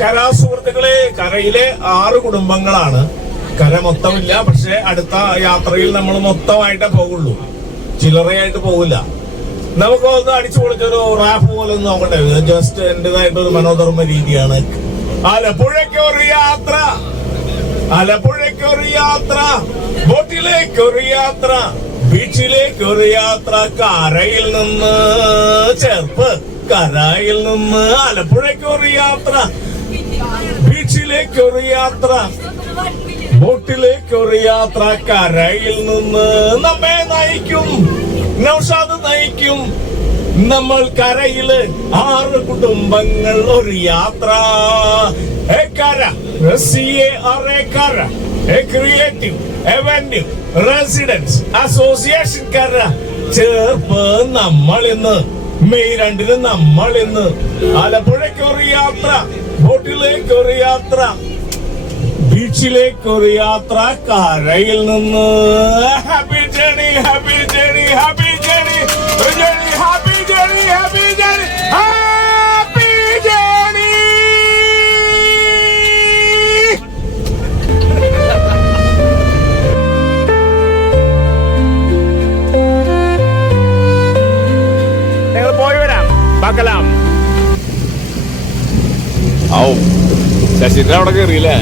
കരാ സുഹൃത്തുക്കളെ, കരയിലെ 6 കുടുംബങ്ങളാണ്. കര മൊത്തമില്ല, പക്ഷെ അടുത്ത യാത്രയിൽ നമ്മൾ മൊത്തമായിട്ടേ പോകുള്ളൂ, ചില്ലറയായിട്ട് പോകില്ല. നമുക്ക് ഒന്ന് അടിച്ചു പൊളിച്ചൊരു റാപ്പ് പോലെ ഒന്ന് നോക്കട്ടെ. ജസ്റ്റ് എന്റേതായിട്ടൊരു മനോധർമ്മ രീതിയാണ്. ആലപ്പുഴയ്ക്കൊരു യാത്ര, ആലപ്പുഴയ്ക്കൊരു യാത്ര, ബോട്ടിലേക്കൊരു യാത്ര, ബീച്ചിലേക്കൊരു യാത്ര, കരയിൽ നിന്ന് ചേർപ്പ്, കരയിൽ നിന്ന് ആലപ്പുഴയ്ക്കൊരു യാത്ര, ബീച്ചിലേക്കൊരു യാത്ര, ബോട്ടിലേക്കൊരു യാത്ര, കരയിൽ നിന്ന് നമ്മെ നയിക്കും, നൗഷാദ് നയിക്കും. നമ്മൾ കരയില് 6 കുടുംബങ്ങൾ, ഒരു യാത്ര. കര, കര, ക്രിയേറ്റീവ് അവന്യൂ റെസിഡൻസ് അസോസിയേഷൻ കര ചേർപ്പ്. നമ്മൾ ഇന്ന് മെയ് 2 നമ്മൾ ഇന്ന് ആലപ്പുഴയ്ക്കൊരു യാത്ര, ബോട്ടിലേക്കൊരു യാത്ര, ബീച്ചിലേക്കൊരു യാത്ര, കരയിൽ നിന്ന്. Happy journey, happy journey, happy journey, happy journey, happy journey, happy journey. ഞങ്ങൾ പോയി വരാം, പാക്കലാം. ഔ, ശശിന്റെ അവിടെ കയറിയില്ലേ?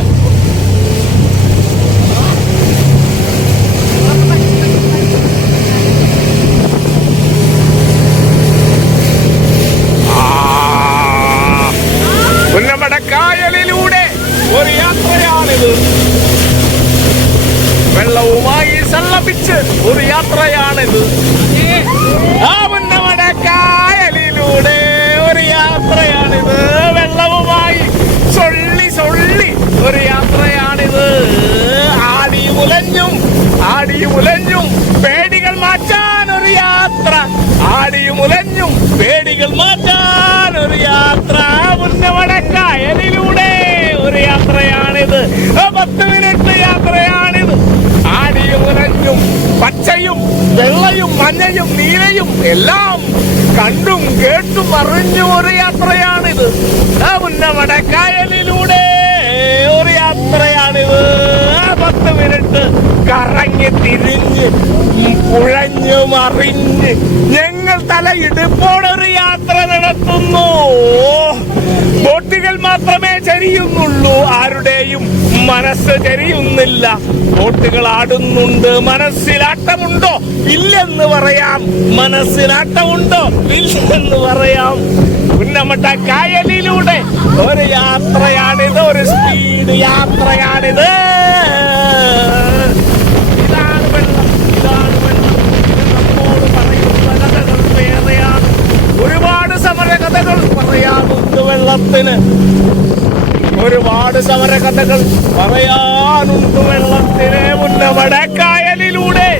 കായലിലൂടെ ഒരു യാത്രയാണിത്, വെള്ളവുമായി സല്ലപിച്ച് ഒരു യാത്രയാണിത്. നമ്മുടെ കായലിലൂടെ ഒരു യാത്രയാണിത്, വെള്ളവുമായി സൊള്ളി സൊള്ളി ഒരു യാത്രയാണിത്. ആടിയുമുലഞ്ഞും പേടികൾ മാറ്റാൻ ഒരു യാത്ര, ആടിയുമുലഞ്ഞും പേടികൾ മാറ്റാൻ ഒരു യാത്ര. നമ്മുടെ കായലിലൂടെ ഒരു യാത്രയാണിത്, 10 മിനിറ്റ് യാത്രയാണിത്. ആടിയുമുലഞ്ഞും പച്ചയും വെള്ളയും മഞ്ഞയും നീലയും എല്ലാം കണ്ടും കേട്ടും അറിഞ്ഞും ഒരു യാത്രയാണിത്. നമ്മുടെ കായലിലൂടെ ഒരു യാത്രയാണിത്. 10 മിനിറ്റ് കറങ്ങി തിരിഞ്ഞ് കുഴഞ്ഞു മറിഞ്ഞ് ഞങ്ങൾ തലയിടുമ്പോഴൊരു യാത്ര നടത്തുന്നു. ബോട്ടുകൾ മാത്രമേ ചരിയുന്നുള്ളൂ, ആരുടെയും മനസ്സ് ചരിയുന്നില്ല. ബോട്ടുകൾ ആടുന്നുണ്ട്, മനസ്സിലാട്ടമുണ്ടോ? ഇല്ലെന്ന് പറയാം. മനസ്സിലാട്ടമുണ്ടോ? ഇല്ലെന്ന് പറയാം. ഉന്നമട്ട കായലിലൂടെ ഒരു യാത്രയാണിത്, ഒരു സ്പീഡ് യാത്രയാണിത്. ഇതാണ് വെള്ളം, ഇതാണ് വെള്ളം. നമ്മോട് പറയുന്ന കഥകൾ വേറെയാണ്. ഒരുപാട് സമര കഥകൾ പറയാനുണ്ട് വെള്ളത്തിന്, ഒരുപാട് സമര കഥകൾ പറയാനുണ്ട് വെള്ളത്തിന്. ഉന്നമട കായലിലൂടെ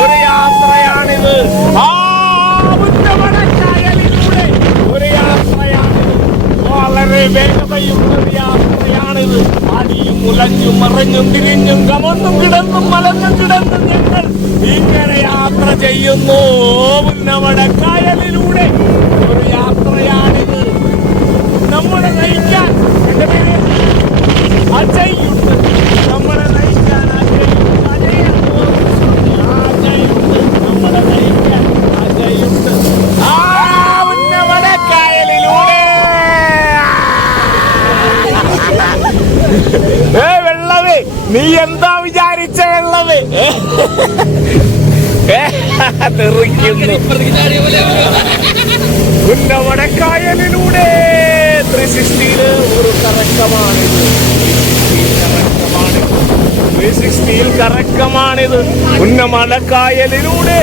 ഒരു യാത്രയാണിത്. ഉന്നമട കായലിലൂടെ ഒരു യാത്രയാണിത്, വളരെ വേഗതയുള്ളൊരു യാത്രയാണിത്. അടിയും മുലഞ്ഞും മറിഞ്ഞും തിരിഞ്ഞും കമന്നും കിടന്നും മലഞ്ഞും കിടന്നും ഞങ്ങൾ ഇങ്ങനെ യാത്ര ചെയ്യുന്നു. ഉന്നമട കായലിലൂടെ ഒരു യാത്രയാണിത്. നമ്മളെ നയിക്കാൻ എന്റെ പേര് അജയുണ്ട്, നമ്മളെ നയിക്കാൻ അജയുണ്ട്, നമ്മളെ നയിക്കാൻ അജയുണ്ട്. ഉന്നമട കായലിലൂടെ വെള്ളമേ, നീ എന്താ വിചാരിച്ച വെള്ളമേ? തെറിക്കുന്നു. ഉന്നമട കായലിലൂടെ 360 ഒരു കറക്കമാണിത്, 360 കറക്കമാണിത്. ഉന്നമട കായലിലൂടെ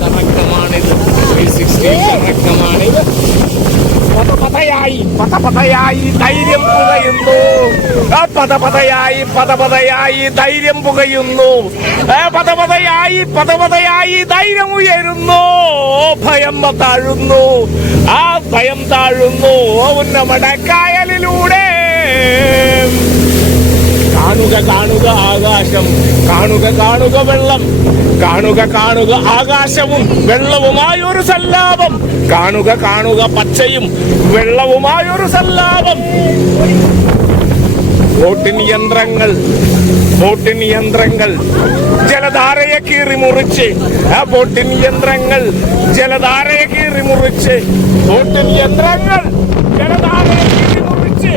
കറക്കമാണിത്, 360 കറക്കമാണിത്. പതപതയായി ധൈര്യം പുകയുന്നു, പതപതയായി ധൈര്യം പുകയുന്നു, പതപതയായി ധൈര്യം ഉയരുന്നു, ഭയം താഴുന്നു, ആ ഭയം താഴുന്നു. ഉന്നമട കായലിലൂടെ കാണുക കാണുക ആകാശം, കാണുക കാണുക വെള്ളം, കാണുക കാണുക ആകാശവും വെള്ളവുമായൊരു സല്ലാപം, കാണുക കാണുക പച്ചയും വെള്ളവുമായൊരു സല്ലാപം. വോട്ടിന് യന്ത്രങ്ങൾ ജലധാരയെ കീറി മുറിച്ച്, വോട്ടിന് യന്ത്രങ്ങൾ ജലധാരയെ കീറി മുറിച്ച്, വോട്ടിന് യന്ത്രങ്ങൾ ജലധാരയെ കീറി മുറിച്ച്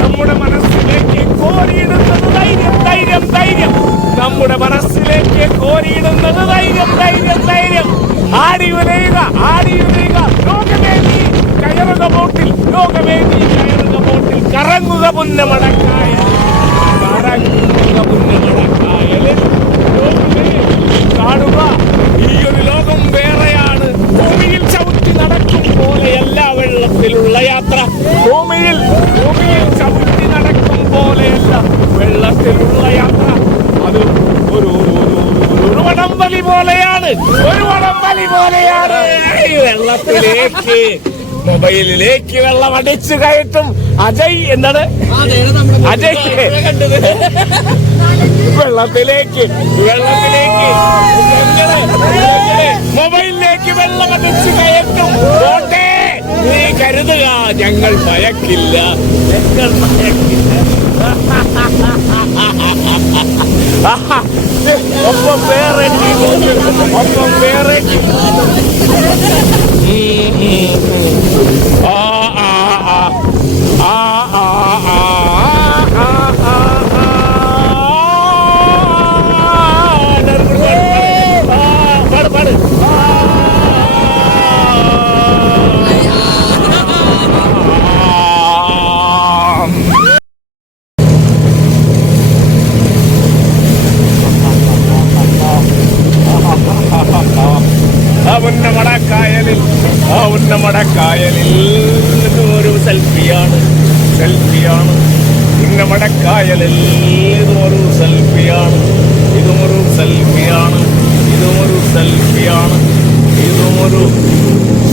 നമ്മുടെ മനസ്സിലേക്ക് കോരിയിടുന്നത് ധൈര്യം ധൈര്യം ധൈര്യം, നമ്മുടെ മനസ്സിലേക്ക് കോരിയിടുന്നത് ധൈര്യം ധൈര്യം ധൈര്യം. ആടിയുലയുക ലോകവേദി കയറുക ബോട്ടിൽ, ലോകവേദി കയറുക ബോട്ടിൽ, കറങ്ങുക പുന്നമടക്കായ, കറങ്ങുക പുന്നമടക്കായലിൽ. കാണുക ഈ ഒരു ലോകം വേറെയാണ്. ഭൂമിയിൽ ചവിട്ടി നടക്കും പോലെയല്ല വെള്ളത്തിലുള്ള യാത്ര, ഭൂമിയിൽ ചവിട്ടി നടക്കും പോലെയല്ല വെള്ളത്തിലുള്ള യാത്ര. അത് ഒരു വടംവലി പോലെയാണ്, ഒരു വടംവലി പോലെയാണ്. വെള്ളത്തിലേക്ക് മൊബൈലിലേക്ക് വെള്ളം അടിച്ചു കയറ്റും അജയ്. എന്താണ് അജയ്? വെള്ളത്തിലേക്ക് മൊബൈലിലേക്ക് വെള്ളം അടിച്ചു കയറ്റും. ഓട്ടെ, നീ കരുതുക, ഞങ്ങൾ ഭയക്കില്ല, ഞങ്ങൾ ഭയക്കില്ല. ഒപ്പം വേറെ ഉന്നമടക്കായലിൽ ഒരു സെൽഫിയാണ് ഉന്നമടക്കായലിൽ ഇതുമൊരു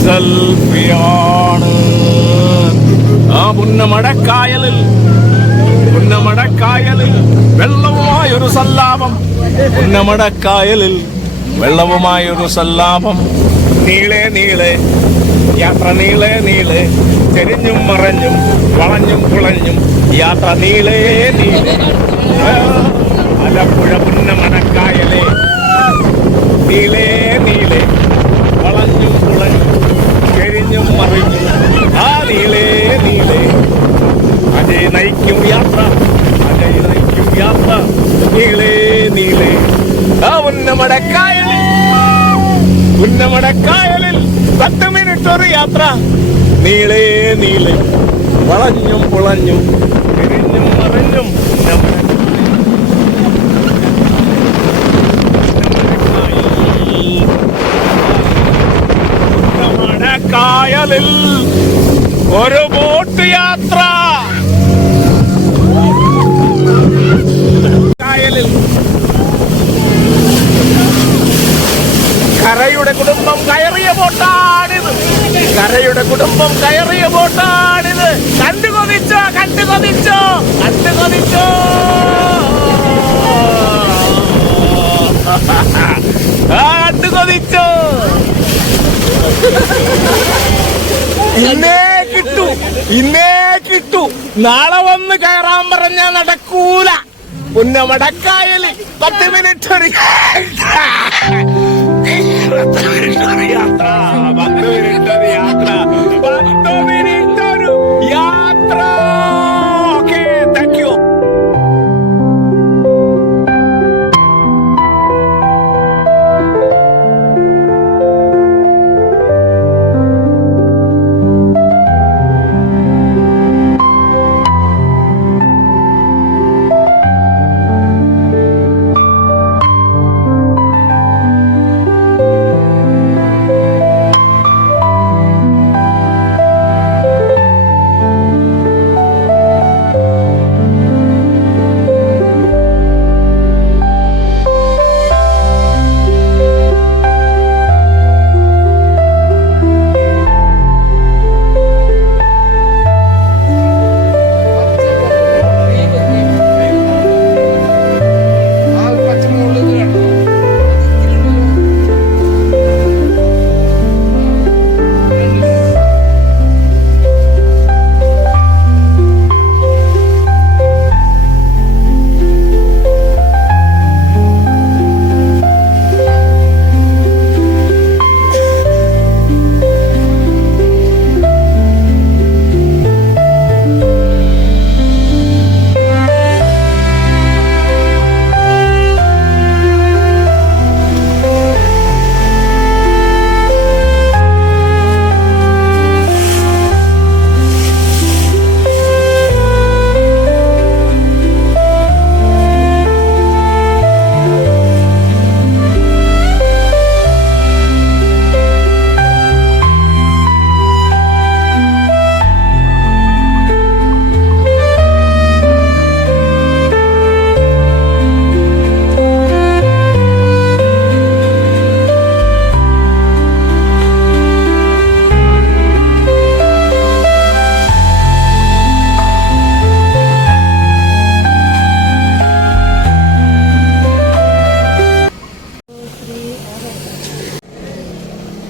സെൽഫിയാണ് ആ ഉന്നമടക്കായലിൽ വെള്ളവുമായൊരു സല്ലാപം, ഉന്നമടക്കായലിൽ വെള്ളവുമായൊരു സല്ലാപം. നീളെ യാത്ര നീളെ, ചെരിഞ്ഞും മറഞ്ഞും വളഞ്ഞും കുളഞ്ഞും യാത്ര നീളെ. ആലപ്പുഴ പുന്നമടക്കായലേ, നീളെ വളഞ്ഞും കുളഞ്ഞും ചെരിഞ്ഞും മറിഞ്ഞും ആ നീളെ. അജയ് നയിക്കും യാത്ര നീളെ. ആ ഉന്നമടക്കായലിൽ 10 മിനിറ്റ് ഒരു യാത്ര നീളെ. വളഞ്ഞും പുളഞ്ഞും തിരിഞ്ഞും മറിഞ്ഞും ഉന്നമടക്കായലിൽ ഒരു ബോട്ട് യാത്ര. കായലിൽ കരയുടെ കുടുംബം കയറിയ ബോട്ടാണിത്, കണ്ടുകൊതിച്ചോ. കണ്ടുകൊതിച്ചോ. ഇന്നേ കിട്ടു, നാളെ വന്ന് കയറാൻ പറഞ്ഞാ നടക്കൂല. ഉന്നമടക്കായലിൽ 10 മിനിറ്റ് ഒരു യാത്ര. Okay, thank you.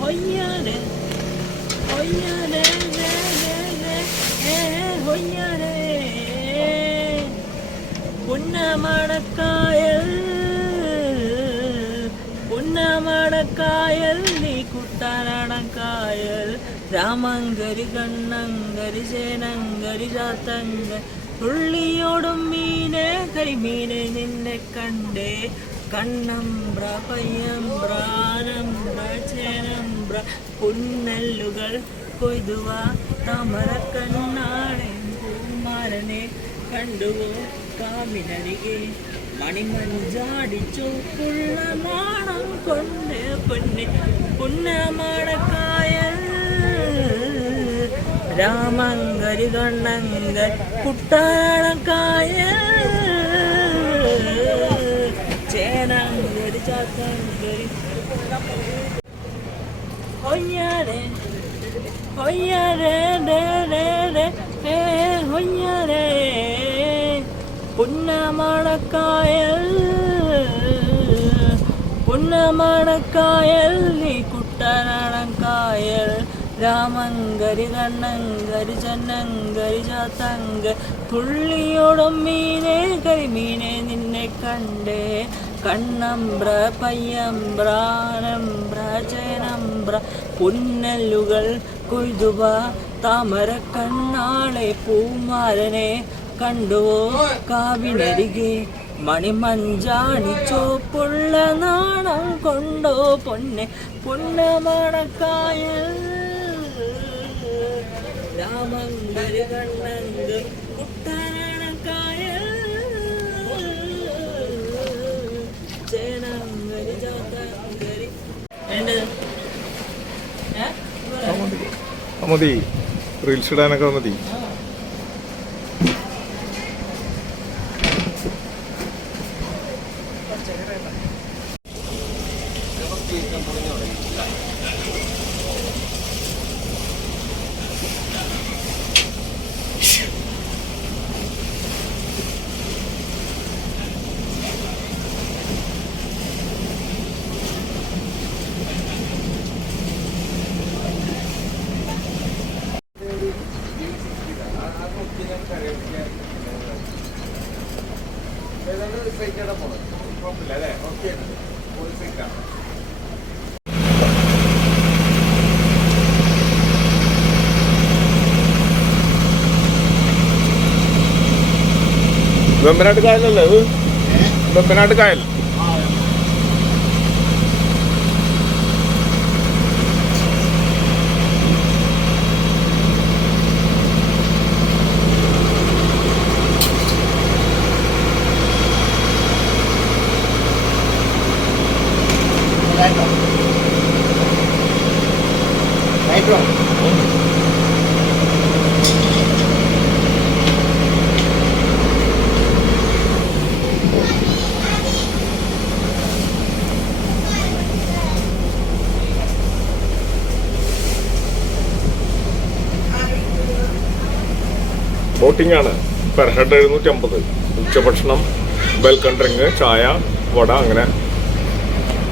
ഹൊയ്യാരെ ഹൊയ്യാരെ ഹൊയ്യാരെ പുന്നമടക്കായൽ പുന്നമടക്കായൽ നീ കുട്ടനാടക്കായൽ രാമങ്കരി കണ്ണങ്കരി ചേനങ്കരി ചാത്തങ്ക തുള്ളിയോടും മീനെ കരിമീനെ നിന്നെ കണ്ടേ കണ്ണമ്പ്ര പയ്യമ്പ്ര ആനമ്പ്ര ചേനമ്പ്ര പുന്നല്ലുകൾ കൊയ്തുവ താമര കണ്ണാളെ പൂമാരനെ കണ്ടുവോ കാമിനരികെ മണിമഞ്ചാടിച്ചോപ്പുള്ള നാണം കൊണ്ട് പൊന്നെ പുന്നമടക്കായൽ രാമങ്കരി കണ്ണങ്കരി കുട്ടനാടക്കായൽ ചേനങ്കരി ചാത്തങ്കരി ഹൊയ്യാരെ ഹൊയ്യാരെ ഹൊയ്യാരെ പുന്നമടക്കായൽ പുന്നമടക്കായൽ നീ കുട്ടനാടക്കായൽ രാമങ്കരി കണ്ണങ്കരി ചന്നങ്കരി ചാത്തങ്ക തുള്ളിയോടും മീനെ കരിമീനെ നിന്നെ കണ്ടേ കണ്ണമ്പ്ര പയ്യമ്പ്ര ആനമ്പ്ര ചേനമ്പ്ര പുന്നല്ലുകൾ കൊയ്തുവ താമര കണ്ണാളെ പൂമാരനെ കണ്ടുവോ കാവിനരികെ മണിമഞ്ചാടി ചോപ്പുള്ള നാണം കൊണ്ടോ പൊന്നെ പുന്നമടക്കായൽ രാമങ്കരി കണ്ണങ്കരി കുട്ടനാടക്കായൽ ചേനങ്കരി ചാത്തങ്കരി മതി റീൽസ് ഇടാനൊക്കെ മതി. വെമ്പനാട്ട് കായലല്ലേ ഇത്? വെമ്പനാട്ട് കായൽ. ബോട്ടിംഗ് ആണ്. Per head 750. ഉച്ചഭക്ഷണം, വെൽക്കം ഡ്രിങ്ക്, ചായ, വട, അങ്ങനെ.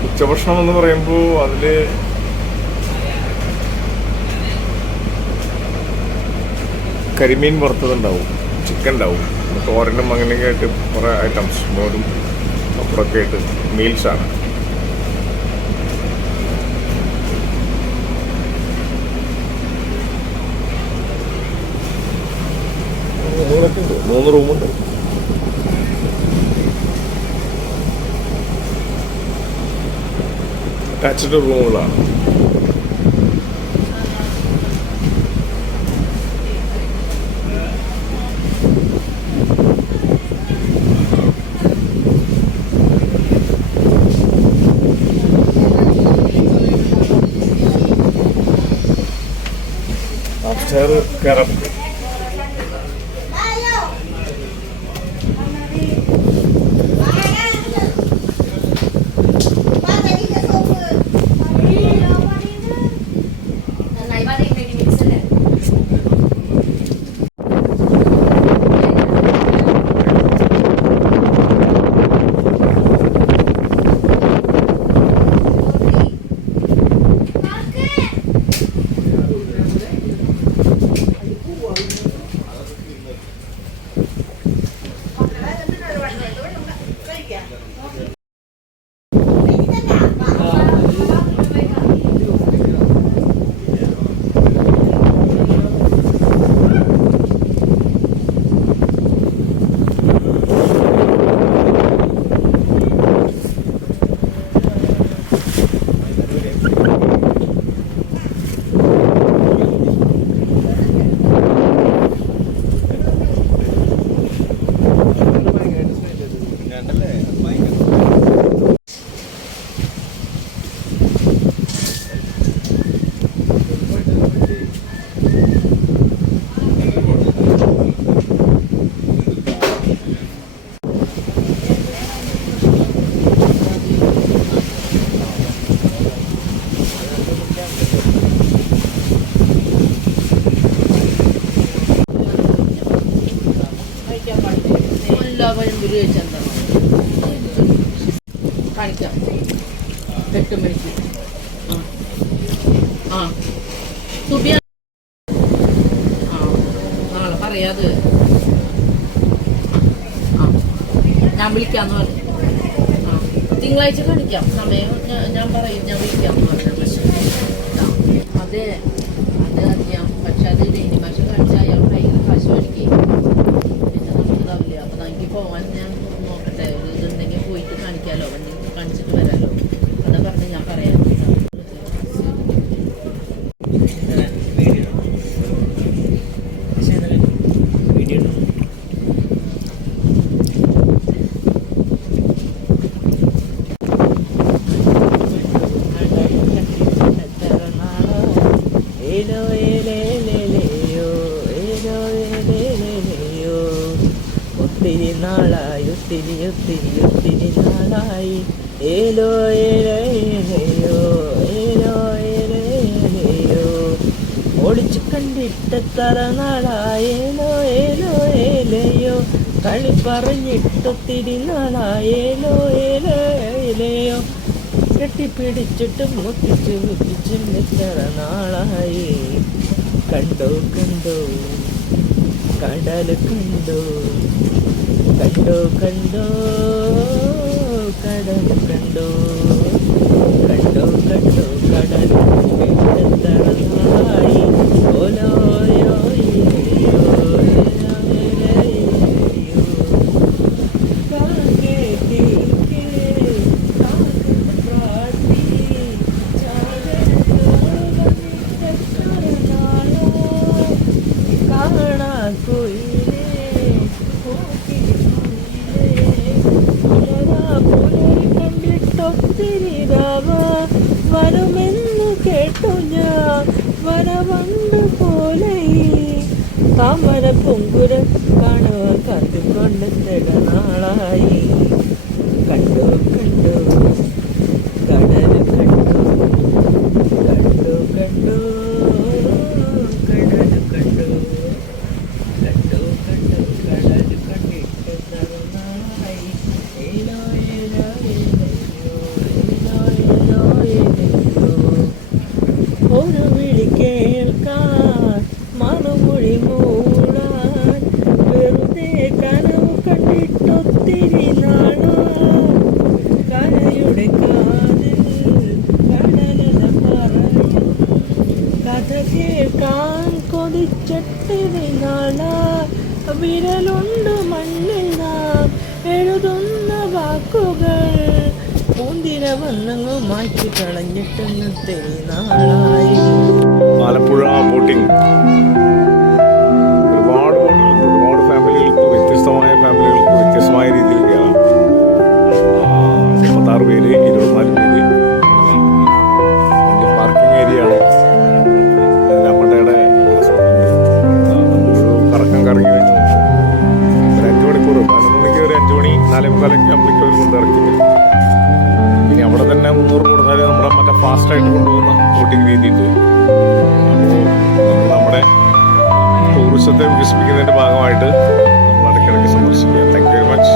ഉച്ചഭക്ഷണം എന്ന് പറയുമ്പോൾ അതിൽ കരിമീൻ വറുത്തതുണ്ടാവും, ചിക്കൻ ഉണ്ടാവും, തോരനും അങ്ങനെയൊക്കെ ആയിട്ട് കുറേ ഐറ്റംസ്, മോരും അപ്പുറമൊക്കെ ആയിട്ട് മീൽസാണ്. മൂന്ന് റൂമുണ്ട്. അറ്റാച്ച്ഡ് റൂമുകളാണ്. അപ്സ്റ്റെയർ കയറാൻ പറ്റും. ചോദിച്ചെന്താ കാണിക്കാം 8 മണിക്ക്. ആ സുബിയ നാളെ പറയാത്. ഞാൻ വിളിക്കാന്ന് പറഞ്ഞു. തിങ്കളാഴ്ച കാണിക്കാം. സമയം ഞാൻ പറയും, ഞാൻ വിളിക്കാന്ന് പറഞ്ഞു. പക്ഷെ അതെ അറിയാം. പക്ഷെ അത് ഡെയിലി ഭാഷ കാണിച്ചാൽ അയാൾ ഭയങ്കര കാശ് മേടിക്കും. പിന്നെ നമുക്കിതാവില്ല. അപ്പം എനിക്ക് പോകാൻ ഞാൻ നോക്കട്ടെ. ഇതുണ്ടെങ്കിൽ പോയിട്ട് കാണിക്കാമല്ലോ, എന്തെങ്കിലും കാണിച്ചിട്ട് വരാമല്ലോ. അതാ പറഞ്ഞ് ഞാൻ പറയാം. ഒത്തിരി നാളായി ഒത്തിരി നാളായി ഏലോ ഏലയോ ഏലോ ഏലയോ ഒളിച്ചു കണ്ടിട്ടെത്ര നാളായേലോ ഏലോ ഏലയോ കളി പറഞ്ഞിട്ടൊത്തിരി നാളായേലോ ഏലോ ഏലയോ കെട്ടിപ്പിടിച്ചിട്ടും മുത്തിച്ചു മുത്തിച്ചും എത്ര നാളായി കണ്ടോ കണ്ടോ കടൽ കണ്ടോ കണ്ടോ കണ്ടോ കടൽ കണ്ടോ കണ്ടോ കണ്ടോ കടൽ എത്ര നാളായി ഓലോയോ ഇലയോ വരുമെന്നു കേട്ടു ഞാൻ വരവണ്ട് പോലെ താമര പൊങ്കുര കാണുക കാത്തുകൊണ്ടെത്തിട നാളായി കണ്ടു കണ്ടു കടൽ കണ്ടു കണ്ടു കണ്ടു കടൽ കണ്ടു കണ്ടു കണ്ടു കടൽ കണ്ടിട്ട് നാളായി ഏലോ ഏലോ ഒരു വിളി കേൾക്കാൻ മറുമൊഴി മൂടാൻ വെറുതെ കനവ് കണ്ടിട്ടൊത്തിരി നാളോ കരയുടെ കാതിൽ കടലല പറയും കഥ കേൾക്കാൻ കൊതിച്ചൊത്തിരി നാളാ വിരലുണ്ട് മണ്ണിൽ നാം എഴുതുന്ന വാക്കുകൾ പൂന്തിര വന്നങ്ങ് മാറ്റി കളഞ്ഞിട്ടെന്നത്തെ നാളായി. ആലപ്പുഴ ബോട്ടിംഗ് ഒരുപാട് ബോട്ടുകളുണ്ട്. ഒരുപാട് ഫാമിലികൾക്ക് വ്യത്യസ്തമായ വ്യത്യസ്തമായ രീതിയിൽ കയറാം. 36 പേര് 24 പേര്. വണ്ടി പാർക്കിംഗ് ഏരിയ ആണ്. രാമട്ടയുടെ ഒരു കറക്കം കറങ്ങി കഴിഞ്ഞു. ഒരു 5 മണിക്കൂർ 11 മണിക്ക് ഒരു 5 മണി 4:45 ആകുമ്പോഴേക്കും അവർ കൊണ്ട് ഇറക്കി തരും. ഇനി അവിടെ തന്നെ 300 കൊടുത്താൽ നമ്മുടെ മറ്റേ ഫാസ്റ്റായിട്ട് കൊണ്ടുപോകുന്ന ബോട്ടിംഗ് രീതിയുണ്ട്. അപ്പോൾ നമ്മുടെ ടൂറിസത്തെ വികസിപ്പിക്കുന്നതിൻ്റെ ഭാഗമായിട്ട് നമ്മൾ ഇടയ്ക്കിടയ്ക്ക് സന്ദർശിക്കുക. Thank you very much.